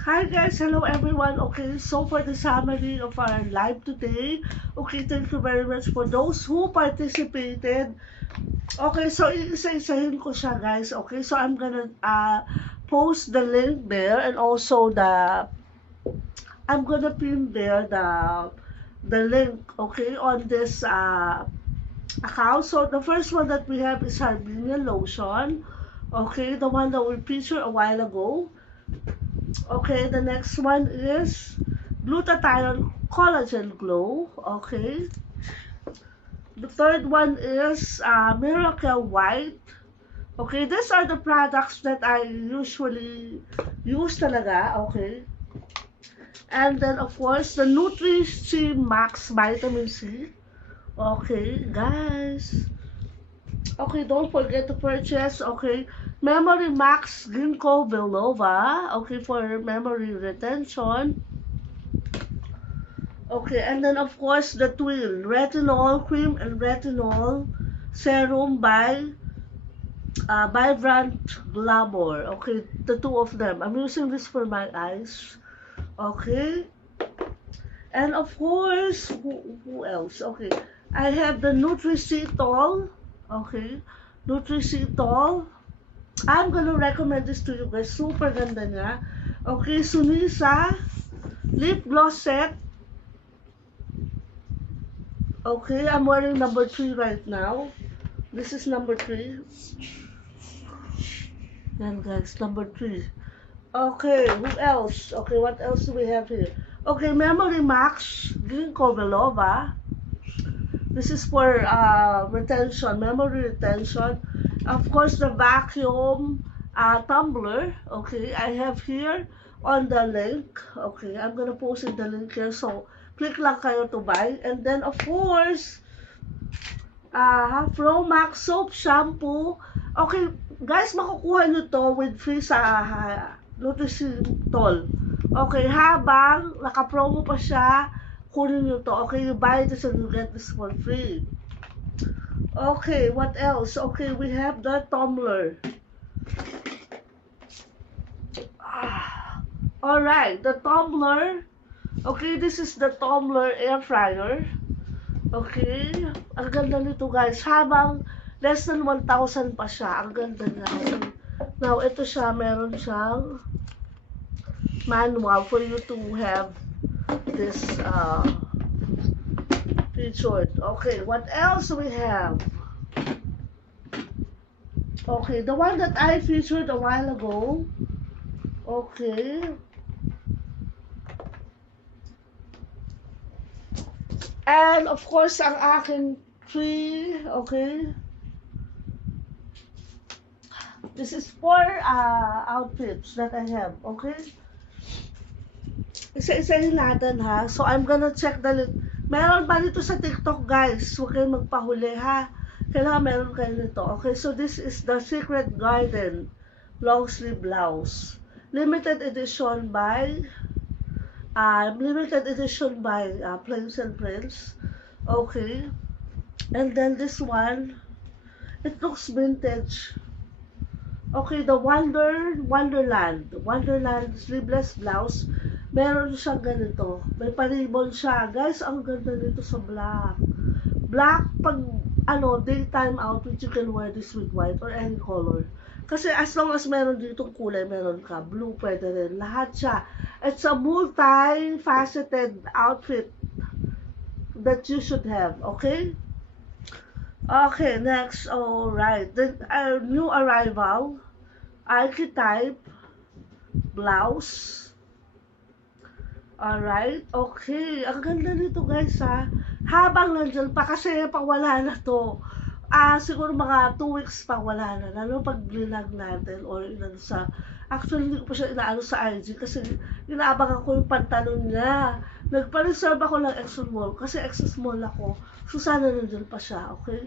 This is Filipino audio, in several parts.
Hi guys, hello everyone. Okay, so for the summary of our live today, okay, thank you very much for those who participated. Okay, so isa-isahin ko siya guys. Okay, so I'm gonna post the link there, and also I'm gonna pin there the link, okay, on this account. So the first one that we have is Harbinia Lotion. Okay, the one that we featured a while ago. Okay, the next one is Glutathione Collagen Glow. Okay. The third one is Miracle White. Okay, these are the products that I usually use talaga. Okay. And then, of course, the Nutri-C Max Vitamin C. Okay, guys. Okay, don't forget to purchase. Okay, Memory Max Ginkgo Biloba. Okay, for memory retention. Okay, and then of course the twin retinol cream and retinol serum by Vibrant Glamour. Okay, the two of them. I'm using this for my eyes. Okay, and of course, who else? Okay, I have the Nutri-Cetol. Okay, Nutri-Cetol. I'm gonna recommend this to you guys. Super ganda niya. Okay, Sunisa lip gloss set. Okay, I'm wearing number 3 right now. This is number 3. Yan guys, number 3. Okay, who else? Okay, what else do we have here? Okay, Memory Max Ginkgo Biloba. This is for retention, memory retention. Of course, the vacuum tumbler. Okay, I have here on the link. Okay, I'm gonna post in the link here. So, click lang kayo to buy. And then, of course, Pro Max Soap Shampoo. Okay, guys, makukuha nyo to with free sa Nutri-Cetol. Okay, habang naka-promo pa siya, kunin nyo to. Okay, you buy this and you get this for free. Okay, what else? Okay, we have the tumbler. Alright, the tumbler. Okay, this is the tumbler air fryer. Okay, ang ganda nito guys. Habang less than 1,000 pa siya. Ang ganda niya. Now, ito siya, meron siyang manual for you to have this featured. Okay, what else do we have? Okay, the one that I featured a while ago. Okay. And of course, ang aking tree, okay. This is 4 outfits that I have, okay? Isa-isahin natin ha. So, I'm gonna check the list. Meron ba nito sa TikTok, guys? Huwag kayong magpahuli ha. Kailangan meron kayo nito. Okay, so this is the Secret Garden long sleeve blouse. Limited edition by Plains and Prince. Okay. And then this one, it looks vintage. Okay, the Wonderland sleeveless blouse. Meron siyang ganito. May panibon siya. Guys, ang ganda nito sa black. Black, pag daytime outfit, you can wear this with white or any color. Kasi as long as meron ditong kulay, meron ka. Blue, pwede rin. Lahat siya. It's a multi-faceted outfit that you should have. Okay? Okay, next. Alright. The new arrival. Archetype. Blouse. Alright. Okay. Ang ganda nito guys ha. Habang nandyan pa kasi pag wala na to. Siguro mga 2 weeks pa wala na. Lalo pag linag natin or sa actually hindi ko pa siya inaano sa IG kasi inaabangan ko yung pantalon niya. Nagpa-reserve ako ng extra small kasi extra small ako. So sana nandyan pa siya, okay?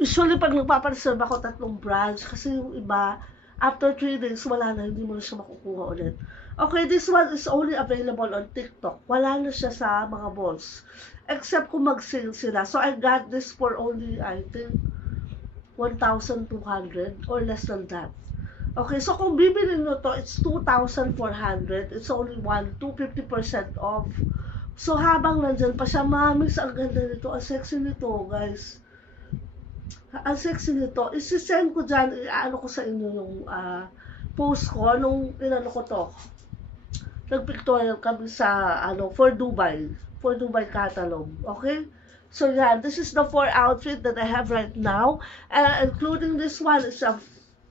Usually pag nagpa-reserve ako 3 branch kasi yung iba after 3 days wala na, hindi mo na siya makukuha ulit. Okay, this one is only available on TikTok. Wala na siya sa mga malls. Except kung mag-sale sila. So I got this for only, I think, 1,200 or less than that. Okay, so kung bibili nyo to, it's 2,400. It's only 250% off. So habang nandyan pa siya, mamis, ang ganda nito, ang sexy nito, guys. Ang sexy nito. Isi-send ko dyan, iaano ko sa inyo yung post ko, nung inano ko to. Nag-pictorial kami sa, for Dubai catalog. Okay? So yeah, this is the 4 outfit that I have right now. Including this one is a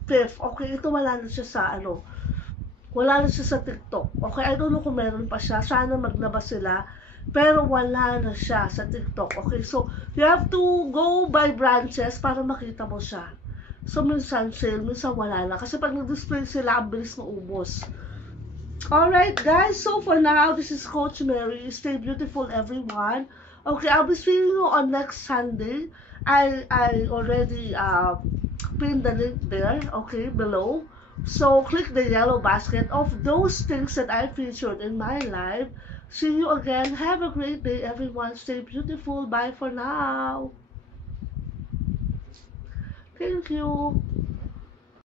5th. Okay, ito wala na siya sa wala na siya sa TikTok. Okay, I don't know kung meron pa siya. Sana maglabas sila. Pero wala na siya sa TikTok. Okay, so you have to go by branches para makita mo siya. So minsan sale, minsan wala na. Kasi pag nag-display sila, ang bilis maubos. Alright guys, so for now, this is Coach Mary. Stay beautiful everyone. Okay, I'll be seeing you on next Sunday. I already pinned the link there, okay, below. So click the yellow basket of those things that I featured in my live. See you again. Have a great day, everyone. Stay beautiful. Bye for now. Thank you.